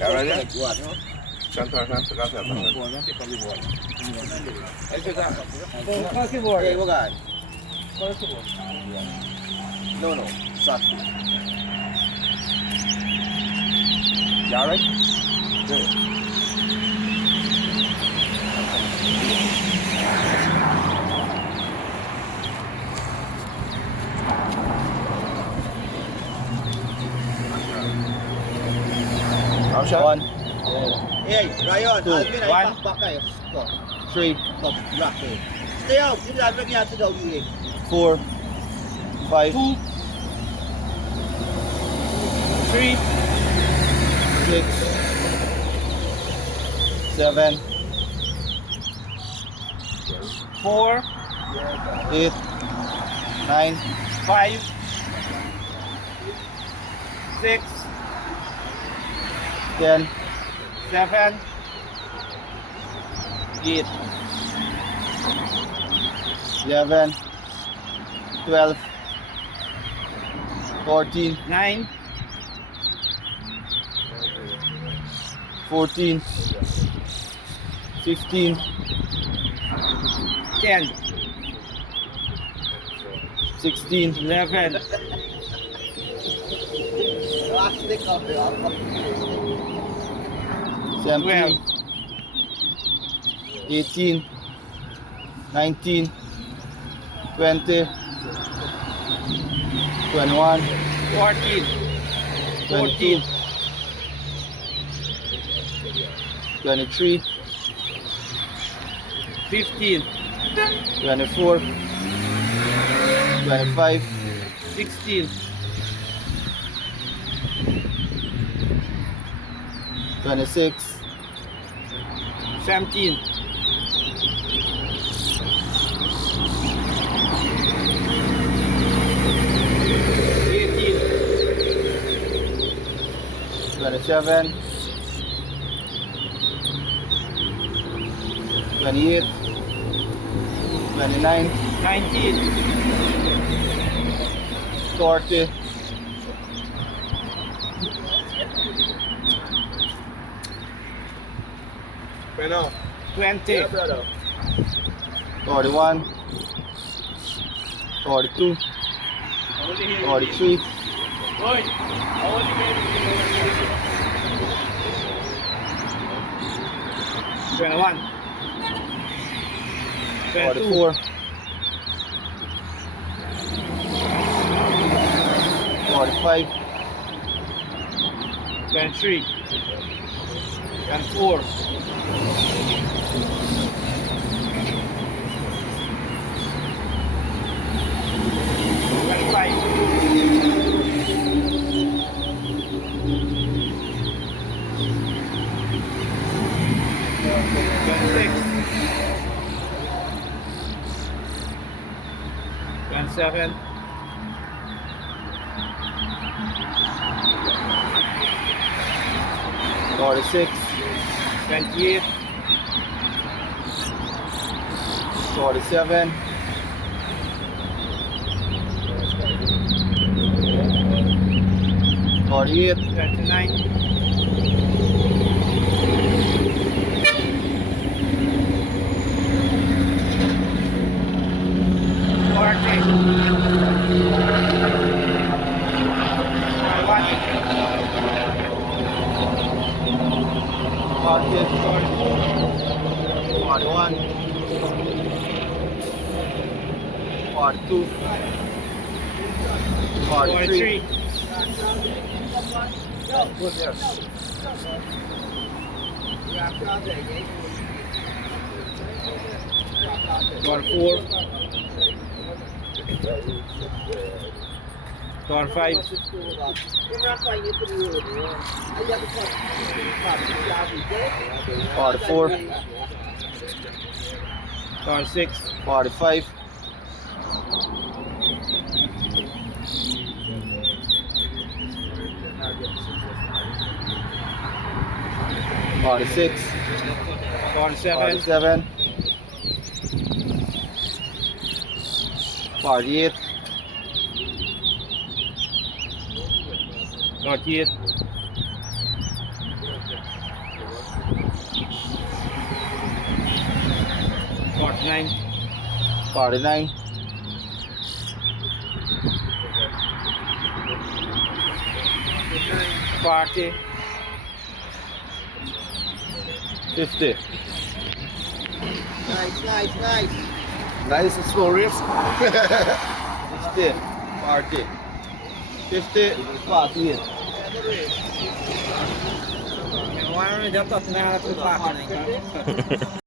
ready? Buat, no? Center, center. Okay, wag. No. Satu. You alright? Good. One. Hey, Ryan, Two. Alvin, ay One. pakpak kayo. Stop. 3, Stop. Block kayo. Stay out. Hindi natin nagyati daw yun. 4, 5, 3, 6, 7, 4, 8, 9, 5, 6, 10, 7, 8, 11, 12, 14, 9, 14, 15, 10, 16, 11, Plastic of the 12, 18, 19, 20, 21, 14, 22, 23, 15, 24, 25, 16, 26, 17, 18, 27, 28, 29, 19, 40, 20, 41, 42, 43, 21, 44, 45, 23, 24, 27, 46, 28, 47, 48, 29, 41, 42, 43, 44, 45, 44, 46, 45, 46, 47, 48, 48, 49. 49. 40. 50. Nice, nice, nice. Nice and slow rips. 50. 40. 50. 40. Why don't we just talk to me how to 49?